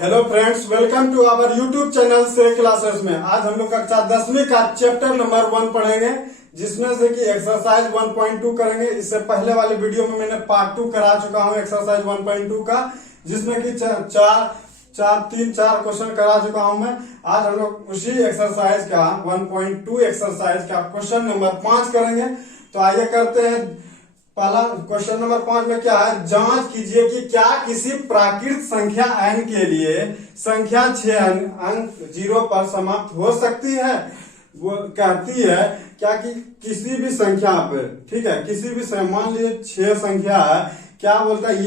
Hello friends, welcome to our YouTube channel से classes में। आज हम लोग कक्षा 10वीं का चैप्टर नंबर 1 पढ़ेंगे, जिसमें से कि एक्सरसाइज 1.2 करेंगे। इससे पहले वाले वीडियो में मैंने पार्ट 2 करा चुका हूं एक्सरसाइज 1.2 का, जिसमें कि चार क्वेश्चन करा चुका हूं मैं। आज हम लोग उसी एक्सरसाइज का 1.2 एक्सरसाइज का क्वेश्चन नंबर 5 करेंगे। तो आइए करते हैं। पहला क्वेश्चन नंबर 5 में क्या है, जांच कीजिए कि क्या किसी प्राकृत संख्या n के लिए संख्या 6 अंक 0 पर समाप्त हो सकती है। वो कहती है क्या कि किसी भी संख्या पे, ठीक है, किसी भी मान लीजिए 6 संख्या है, क्या बोलता है ये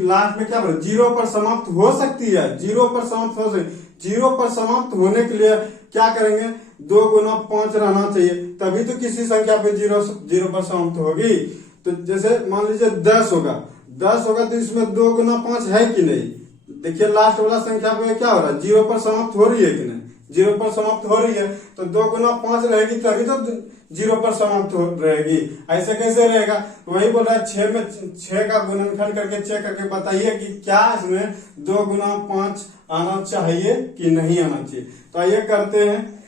लास्ट में क्या बोलता है, 0 पर समाप्त हो सकती है। 0 पर समाप्त हो सकती, 0 पर समाप्त होने के लिए क्या करेंगे, 2 गुना 5 रहना चाहिए, तभी तो किसी संख्या पे 0 पर समाप्त होगी। तो जैसे मान लीजिए 10 होगा तो इसमें 2 गुना 5 है कि नहीं। देखिए लास्ट वाला संख्या पे क्या हो रहा है, 0 पर समाप्त हो रही है कि नहीं। 0 पर समाप्त हो रही है तो 2 गुना 5 रहेगी, तभी तो 0 पर समाप्त रहेगी। ऐसे कैसे रहेगा, तो वही बोल रहा है 6 में 6 का गुणनखंड करके चेक करके बताइए कि क्या इसमें 2 गुना 5 आना चाहिए कि नहीं आना चाहिए। तो आइए करते हैं।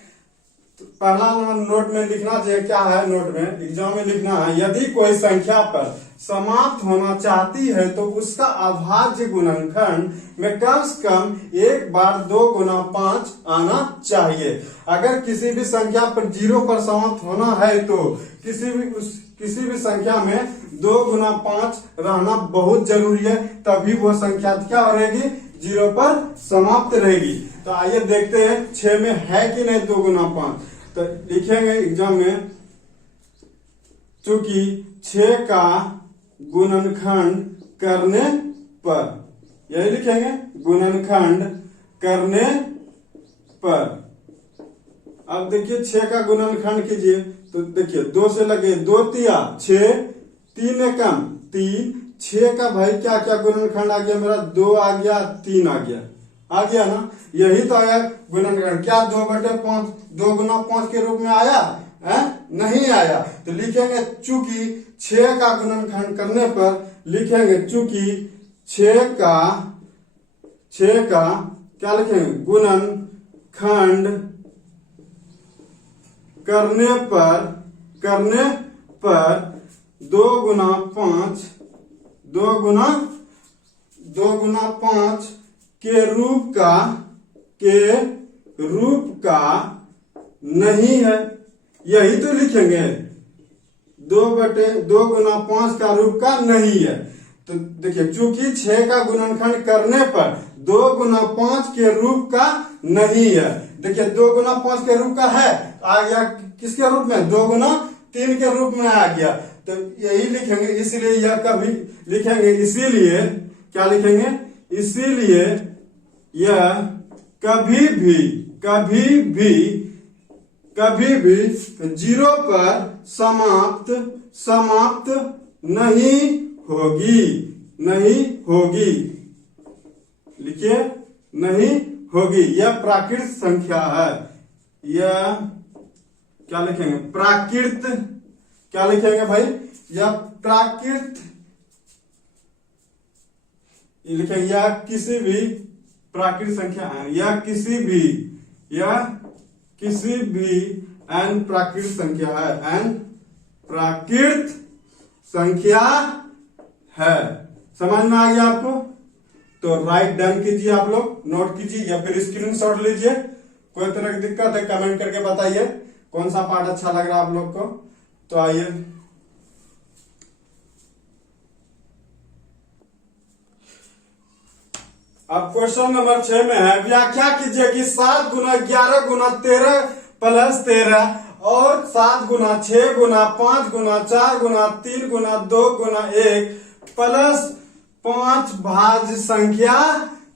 तो पहला नोट में लिखना चाहिए, क्या है नोट में, एग्जाम में लिखना है, यदि कोई संख्या पर समाप्त होना चाहती है तो उसका अभाज्य गुणनखंड में कम से कम एक बार 2 गुना 5 आना चाहिए। अगर किसी भी संख्या पर 0 पर समाप्त होना है तो किसी भी संख्या में 2 गुना 5 रहना बहुत जरूरी है, तभी वो संख्या क्या रहेगी, 0 पर समाप्त रहेगी। तो आइए देखते हैं 6 में है कि नहीं 2 गुना 5। तो लिखेंगे एग्जाम में, चूंकि 6 का गुणनखंड करने पर, यही लिखेंगे गुणनखंड करने पर। अब देखिए 6 का गुणनखंड कीजिए तो देखिए 2 से लगे 2 तिया 6, 3 एकम 3, 6 का भाई क्या क्या गुणनखंड आ गया मेरा, 2 आ गया 3 आ गया ना। यही तो आया गुणनखंड, क्या 2/5 2 गुना 5 के रूप में आया है, नहीं आया। तो लिखेंगे चूंकि 6 का गुणनखंड करने पर लिखेंगे, चूंकि 6 का क्या लिखेंगे, गुणनखंड करने पर 2 गुना 5 के रूप का नहीं है। यही तो लिखेंगे, 2 गुना 5 का रूप का नहीं है। तो देखिए चूंकि 6 का गुणनखंड करने पर 2 गुना 5 के रूप का नहीं है। देखिए 2 गुना 5 के रूप का है, आ गया किसके रूप में, 2 गुना 3 के रूप में आ गया। तो यही लिखेंगे, इसीलिए यह कभी लिखेंगे, इसीलिए क्या लिखेंगे, इसीलिए यह कभी भी 0 पर समाप्त नहीं होगी। लिखिए नहीं होगी, यह प्राकृत संख्या है। यह क्या लिखेंगे, प्राकृत, क्या लिखेंगे भाई, यह प्राकृत लिखेंगे, यह किसी भी प्राकृत संख्या है, यह किसी भी n प्राकृत संख्या है, n प्राकृत संख्या है। समझ में आ गया आपको। तो राइट डन कीजिए, आप लोग नोट कीजिए या फिर स्क्रीनशॉट लीजिए। कोई तरह की दिक्कत है कमेंट करके बताइए कौन सा पार्ट अच्छा लग रहा है आप लोग को। तो आइए अब क्वेश्चन नंबर 6 में है, व्याख्या कीजिए कि 7 गुना 11 गुना 13 प्लस 13 और 7 गुना 6 गुना 5 गुना 4 गुना 3 गुना 2 गुना 1 प्लस 5 भाज्य संख्या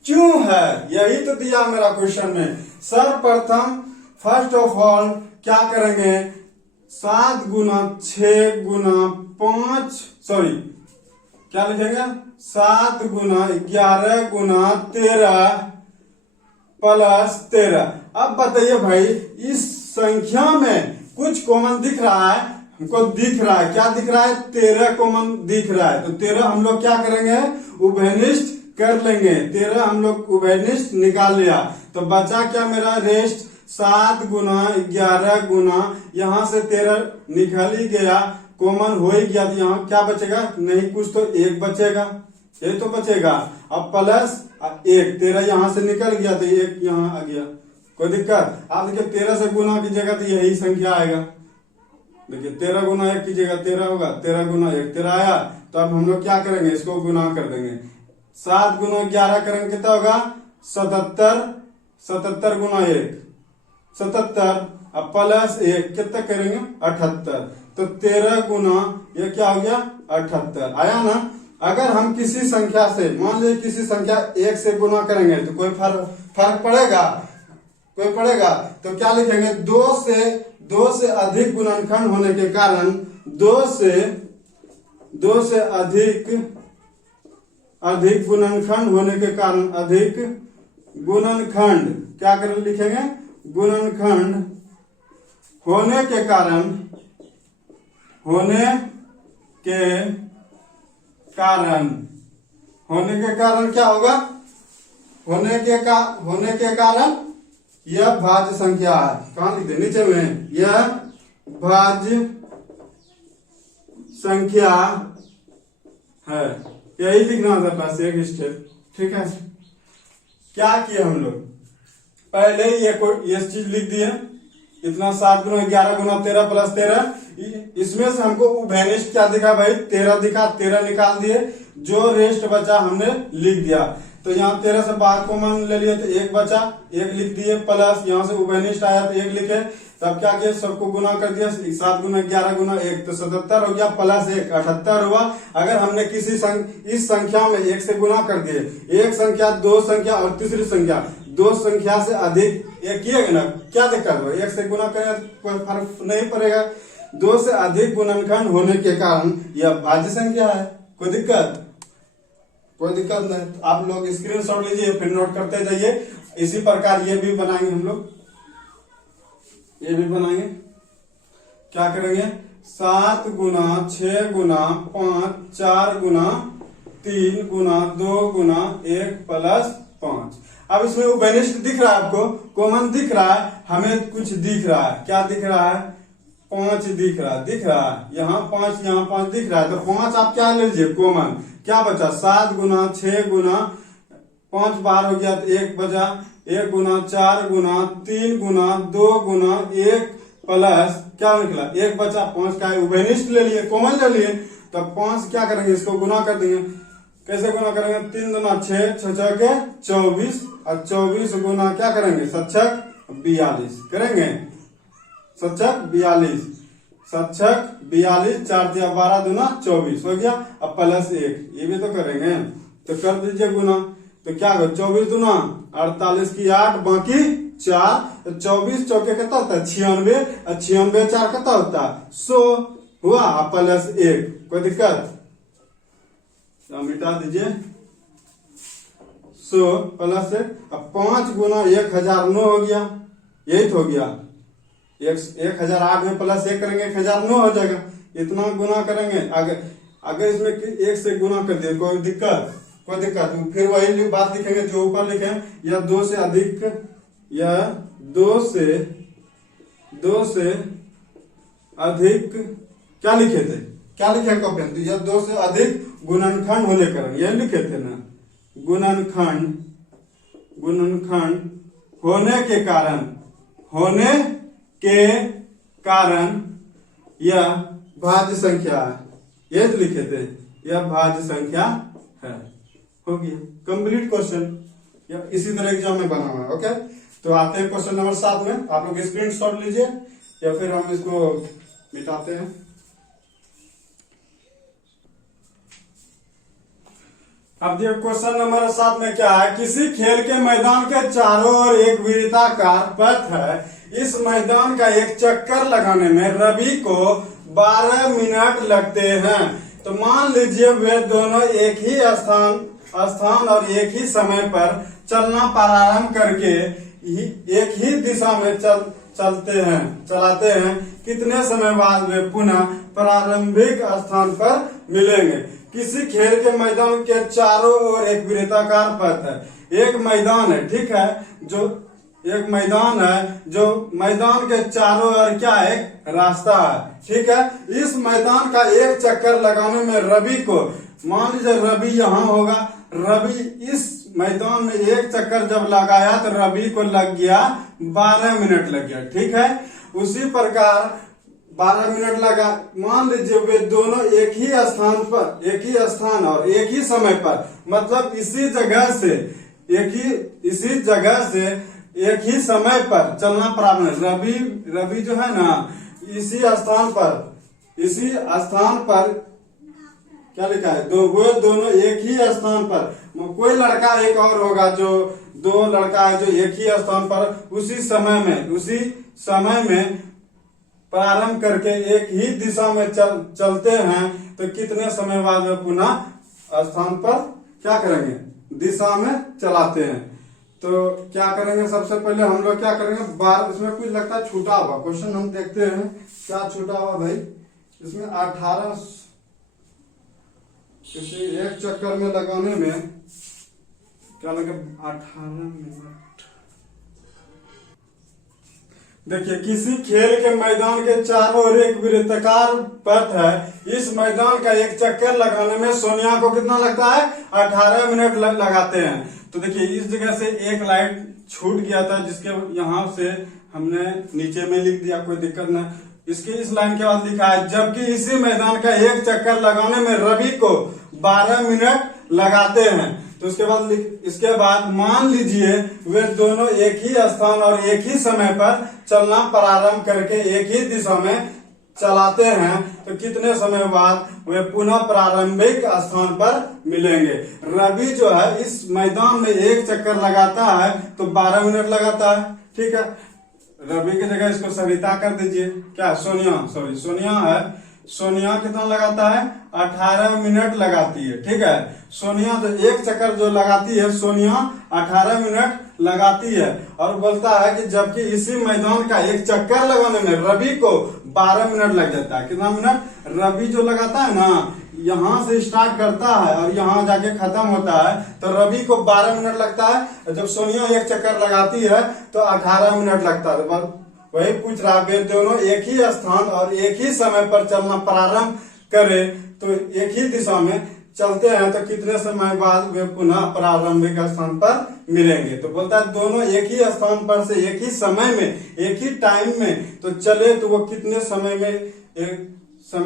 क्यों है। यही तो दिया मेरा क्वेश्चन में। सर्वप्रथम फर्स्ट ऑफ ऑल क्या करेंगे, 7 गुना 6 गुना 5 क्या लिखेंगे, 7 गुना 11 गुना 13 प्लस 13। अब बताइए भाई, इस संख्या में कुछ कॉमन दिख रहा है, हमको दिख रहा है, क्या दिख रहा है, 13 कॉमन दिख रहा है। तो 13 हम लोग क्या करेंगे, उभयनिष्ठ कर लेंगे। 13 हम लोग उभयनिष्ठ निकाल लिया, तो बचा क्या मेरा रेस्ट 7 गुना 11 गुना, यहाँ से 13 निकल ही गया, कॉमन हो ही गया, तो यहाँ क्या बचेगा, नहीं कुछ तो 1 बचेगा, ये तो बचेगा। अब प्लस 1, 13 यहाँ से निकल गया तो 1 यहाँ आ गया, कोई दिक्कत। आप देखिए 13 से गुना कीजिएगा तो यही संख्या आएगा। देखिए 13 गुना 1 कीजिएगा 13 होगा, 13 गुना 1 13 आया। तो अब हम लोग क्या करेंगे, इसको गुना कर देंगे। 7 गुना 11 करेंगे कितना होगा 77, 77 गुना 1 77, अब प्लस 1 कितना करेंगे 78, तो 13 गुना ये क्या हो गया 78 आया ना। अगर हम किसी संख्या से, मान लीजिए किसी संख्या 1 से गुना करेंगे तो कोई फर्क पड़ेगा, कोई पड़ेगा, तो क्या लिखेंगे 2 से अधिक गुणनखंड होने के कारण 2 से अधिक गुणनखंड होने के कारण, अधिक गुणनखंड क्या करें लिखेंगे, गुणनखंड होने के कारण, क्या होगा, होने के कारण यह भाज्य संख्या है। कहां लिख दे नीचे में, यह भाज्य संख्या है, यही लिखना था बस एक स्टेप, ठीक है। क्या किया हम लोग, पहले ये चीज लिख दिए, इतना 7 गुना 11 गुना 13 प्लस 13, इसमें से हमको उभयनिष्ठ क्या दिखा भाई 13 दिखा, 13 निकाल दिए, जो रेस्ट बचा हमने लिख दिया। तो यहाँ 13 से बाहर कॉमन ले लिए तो 1 बचा, 1 लिख दिए, प्लस यहाँ से उभयनिष्ठ आया तो 1 लिखे, तब क्या किया सबको गुना कर दिया, 7 गुना 11 गुना 1 तो 77 हो गया, प्लस 1 78 हुआ। अगर हमने किसी इस संख्या में 1 से गुना कर दिए, एक संख्या 2 संख्या और तीसरी संख्या 2 संख्या से अधिक ये किएगा ना, क्या दिक्कत हो, 1 से गुना करें कोई फर्क नहीं पड़ेगा। 2 से अधिक गुणनखंड होने के कारण यह भाज्य संख्या है, कोई दिक्कत नहीं। तो आप लोग स्क्रीनशॉट लीजिए, फिर नोट करते जाइए। इसी प्रकार ये भी बनाएंगे हम लोग, ये भी बनाएंगे। क्या करेंगे 7 गुना 6 गुना 5 4 गुना 3 गुना 2 गुना 1 प्लस 5। अब इसमें उभयनिष्ठ दिख रहा है आपको, कॉमन दिख रहा है, हमें कुछ दिख रहा है, क्या दिख रहा है 5 दिख रहा है, यहाँ 5 दिख रहा है, तो 5 आप क्या ले लीजिए कॉमन, क्या बचा 7 गुना 6 गुना 5 बाहर हो गया तो 1 बचा, 1 गुना 4 गुना 3 गुना 2 गुना 1 प्लस क्या निकला 1 बचा, 5 का उभयनिष्ठ ले लिए, कॉमन ले लिए, तो 5 क्या करेंगे इसको गुना कर देंगे। कैसे गुना करेंगे 3 गुना 6 6 के 24 और 24 गुना क्या करेंगे 7 42 करेंगे, 7 42 4 दिया 12 दूना 24 हो गया। अब प्लस 1 ये भी तो करेंगे, तो कर दीजिए गुना, तो क्या होगा 24 दूना 48 की 8 बाकी 4, तो 24 चौके कितना होता है 96 और 96 4 कितना होता है 100 हुआ, अब प्लस 1, कोई दिक्कत, तो मिटा दीजिए 100 प्लस 1। अब 5 गुना 1009 हो गया, यही तो हो गया 1008 में प्लस 1 करेंगे 1009 हो जाएगा, इतना गुना करेंगे। अगर इसमें 1 से गुना कर दिए कोई दिक्कत, फिर वही बात लिखेंगे जो ऊपर लिखे, या 2 से अधिक, या 2 से अधिक क्या लिखे थे, क्या लिखे कॉपी, या 2 से अधिक गुणनखंड होने कारण, ये लिखे थे ना, गुणनखंड होने के कारण यह भाज्य संख्या है, ये तो लिखे थे, यह भाज्य संख्या है। हो गया कंप्लीट क्वेश्चन, या इसी तरह एग्जाम में बना हुआ है। ओके, तो आते हैं क्वेश्चन नंबर 7 में, आप लोग स्क्रीनशॉट लीजिए या फिर हम इसको मिटाते हैं। अब देखिए क्वेश्चन नंबर 7 में क्या है, किसी खेल के मैदान के चारों ओर एक वृत्ताकार पथ है, इस मैदान का एक चक्कर लगाने में रवि को 12 मिनट लगते हैं। तो मान लीजिए वे दोनों एक ही स्थान और एक ही समय पर चलना प्रारंभ करके एक ही दिशा में चलाते हैं, कितने समय बाद वे पुनः प्रारंभिक स्थान पर मिलेंगे। किसी खेल के मैदान के चारों ओर एक वृत्ताकार पथ है। एक मैदान है, ठीक है, जो एक मैदान है, जो मैदान के चारों ओर क्या है, एक रास्ता है, ठीक है। इस मैदान का एक चक्कर लगाने में रवि को, मान लीजिए रवि यहाँ होगा, रवि इस मैदान में एक चक्कर जब लगाया तो रवि को लग गया 12 मिनट लग गया, ठीक है। उसी प्रकार 12 मिनट लगा, मान लीजिए वे दोनों एक ही स्थान पर, एक ही स्थान और एक ही समय पर, मतलब इसी जगह से एक ही समय पर चलना प्रारंभ है। रवि जो है ना, इसी स्थान पर क्या लिखा है, वो दोनों एक ही स्थान पर, कोई लड़का एक और होगा, जो दो लड़का है जो एक ही स्थान पर उसी समय में प्रारंभ करके एक ही दिशा में चलते हैं, तो कितने समय बाद वे पुनः स्थान पर क्या करेंगे, दिशा में चलाते हैं। तो क्या करेंगे, सबसे पहले हम लोग क्या करेंगे, इसमें कुछ लगता है छूटा हुआ क्वेश्चन, हम देखते हैं क्या छूटा हुआ भाई। इसमें 18 किसी एक चक्कर में लगाने में क्या लगे, 18 मिनट। देखिए, किसी खेल के मैदान के चारों ओर एक वृत्ताकार पथ है। इस मैदान का एक चक्कर लगाने में सोनिया को कितना लगता है, 18 मिनट लगाते हैं। तो देखिए, इस जगह से एक लाइन छूट गया था, जिसके यहाँ से हमने नीचे में लिख दिया, कोई दिक्कत नहीं। इसके इस लाइन के बाद लिखा है, जबकि इसी मैदान का एक चक्कर लगाने में रवि को 12 मिनट लगाते हैं। तो इसके बाद मान लीजिए वे दोनों एक ही स्थान और एक ही समय पर चलना प्रारंभ करके एक ही दिशा में चलाते हैं, तो कितने समय बाद वे पुनः प्रारंभिक स्थान पर मिलेंगे। रवि जो है इस मैदान में एक चक्कर लगाता है तो 12 मिनट लगाता है, ठीक है। रवि की जगह इसको सविता कर दीजिए, क्या सोनिया है, सोनिया कितना लगाता है, 18 मिनट लगाती है, ठीक है। सोनिया जो एक चक्कर जो लगाती है, सोनिया 18 मिनट लगाती है। और बोलता है कि जबकि इसी मैदान का एक चक्कर लगाने में रवि को 12 मिनट लग जाता है। कितना मिनट, रवि जो लगाता है ना, यहाँ से स्टार्ट करता है और यहाँ जाके खत्म होता है, तो रवि को 12 मिनट लगता है। जब सोनिया एक चक्कर लगाती है तो 18 मिनट लगता है। वही पूछ रहा है, दोनों एक ही स्थान और एक ही समय पर चलना प्रारंभ करे तो एक ही दिशा में चलते हैं, तो कितने समय बाद वे पुनः प्रारंभिक स्थान पर मिलेंगे। तो बोलता है दोनों एक ही स्थान पर से एक ही समय में, एक ही टाइम में तो चले, तो वो कितने समय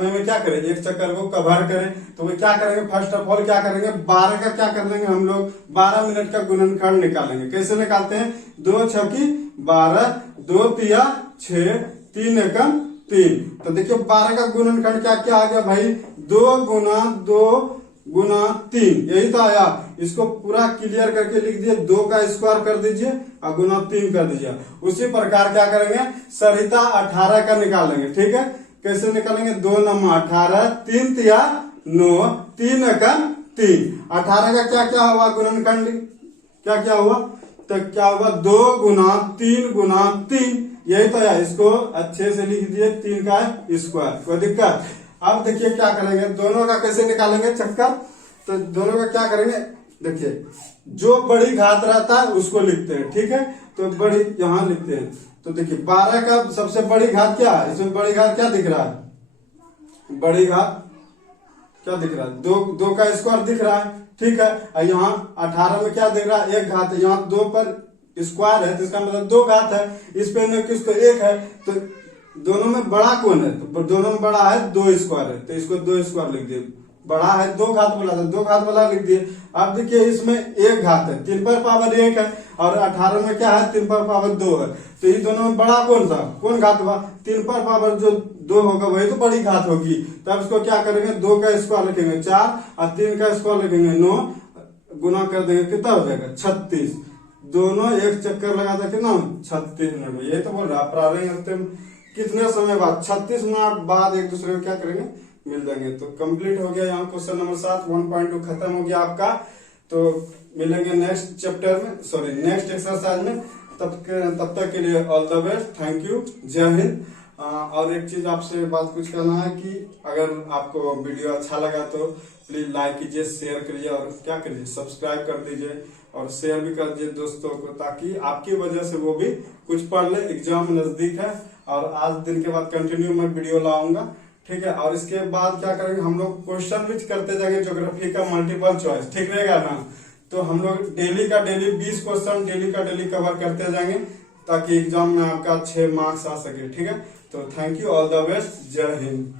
में क्या करें, एक चक्कर को कवर करें। तो वो क्या करेंगे, फर्स्ट ऑफ ऑल क्या करेंगे, 12 का क्या कर लेंगे हम लोग, 12 मिनट का गुणनखंड निकालेंगे। कैसे निकालते हैं, 2 छकी 12, 2 तिया 6, 3 एकम 3। तो देखिए 12 का गुणनखंड क्या क्या आ गया भाई, 2 गुना 2 गुना 3, यही तो आया। इसको पूरा क्लियर करके लिख दिए, 2 का स्क्वायर कर दीजिए और गुना 3 कर दीजिए। उसी प्रकार क्या करेंगे, सरिता 18 का निकालेंगे, ठीक है। कैसे निकालेंगे, 2 नम्मा 18, 3 तिया 9, 3 एकम 3। 18 का क्या क्या हुआ गुणनखंड, क्या क्या हुआ, तो क्या हुआ 2 गुना 3 गुना 3, यही तो है। इसको अच्छे से लिख दिए, 3 का स्क्वायर, कोई दिक्कत। अब देखिए क्या करेंगे, दोनों का कैसे निकालेंगे चक्कर, तो दोनों का क्या करेंगे, देखिए जो बड़ी घात रहता है उसको लिखते हैं, ठीक है। तो बड़ी यहाँ लिखते हैं, तो देखिए 12 का सबसे बड़ी घात क्या है, इसमें बड़ी घात क्या दिख रहा है, बड़ी घात क्या दिख रहा है, 2 का स्क्वायर दिख रहा है, ठीक है। और यहाँ 18 में क्या दिख रहा है, 1 घात है, यहाँ 2 पर स्क्वायर है तो इसका मतलब 2 घात है, इस पे किसको 1 है, तो दोनों में बड़ा कौन है, तो दोनों में बड़ा है 2 स्क्वायर है, तो इसको 2 स्क्वायर लिख दिए। बड़ा है 2 घात वाला, तो 2 घात वाला लिख दिए। अब देखिए इसमें 1 घात है, 3 पर पावर 1 है, और 18 में क्या है, 3 पर पावर 2 है। तो ये दोनों में बड़ा कौन घात हुआ, 3 पर पावर जो 2 होगा वही तो बड़ी घात होगी। तब इसको क्या करेंगे, 2 का स्क्वायर लिखेंगे 4 और 3 का स्क्वायर लिखेंगे 9, गुना कर देंगे, कितना हो जाएगा 36। दोनों एक चक्कर लगा था कितना, 36 मिनट में। यही तो बोल रहा प्रारंभिक कितने समय बाद, 36 मिनट बाद एक दूसरे को क्या करेंगे, मिल जाएंगे। तो कंप्लीट हो गया यहाँ क्वेश्चन नंबर 7 1.2 खत्म हो गया आपका। तो मिलेंगे नेक्स्ट चैप्टर में, सॉरी नेक्स्ट एक्सरसाइज में। तब तक के लिए all the best, thank you, जय हिंद। और एक चीज आपसे बात कुछ करना है कि अगर आपको वीडियो अच्छा लगा तो प्लीज लाइक कीजिए, शेयर करिए और क्या करिए, सब्सक्राइब कर दीजिए और शेयर भी कर दीजिए दोस्तों को, ताकि आपकी वजह से वो भी कुछ पढ़ ले। एग्जाम नजदीक है और आज दिन के बाद कंटिन्यू मैं वीडियो लाऊंगा, ठीक है। और इसके बाद क्या करेंगे, हम लोग क्वेश्चन भी करते जाएंगे ज्योग्राफी का मल्टीपल चॉइस, ठीक रहेगा ना। तो हम लोग डेली का डेली 20 क्वेश्चन डेली का डेली कवर करते जाएंगे, ताकि एग्जाम में आपका 6 मार्क्स आ सके, ठीक है। तो thank you, all the best, जय हिंद।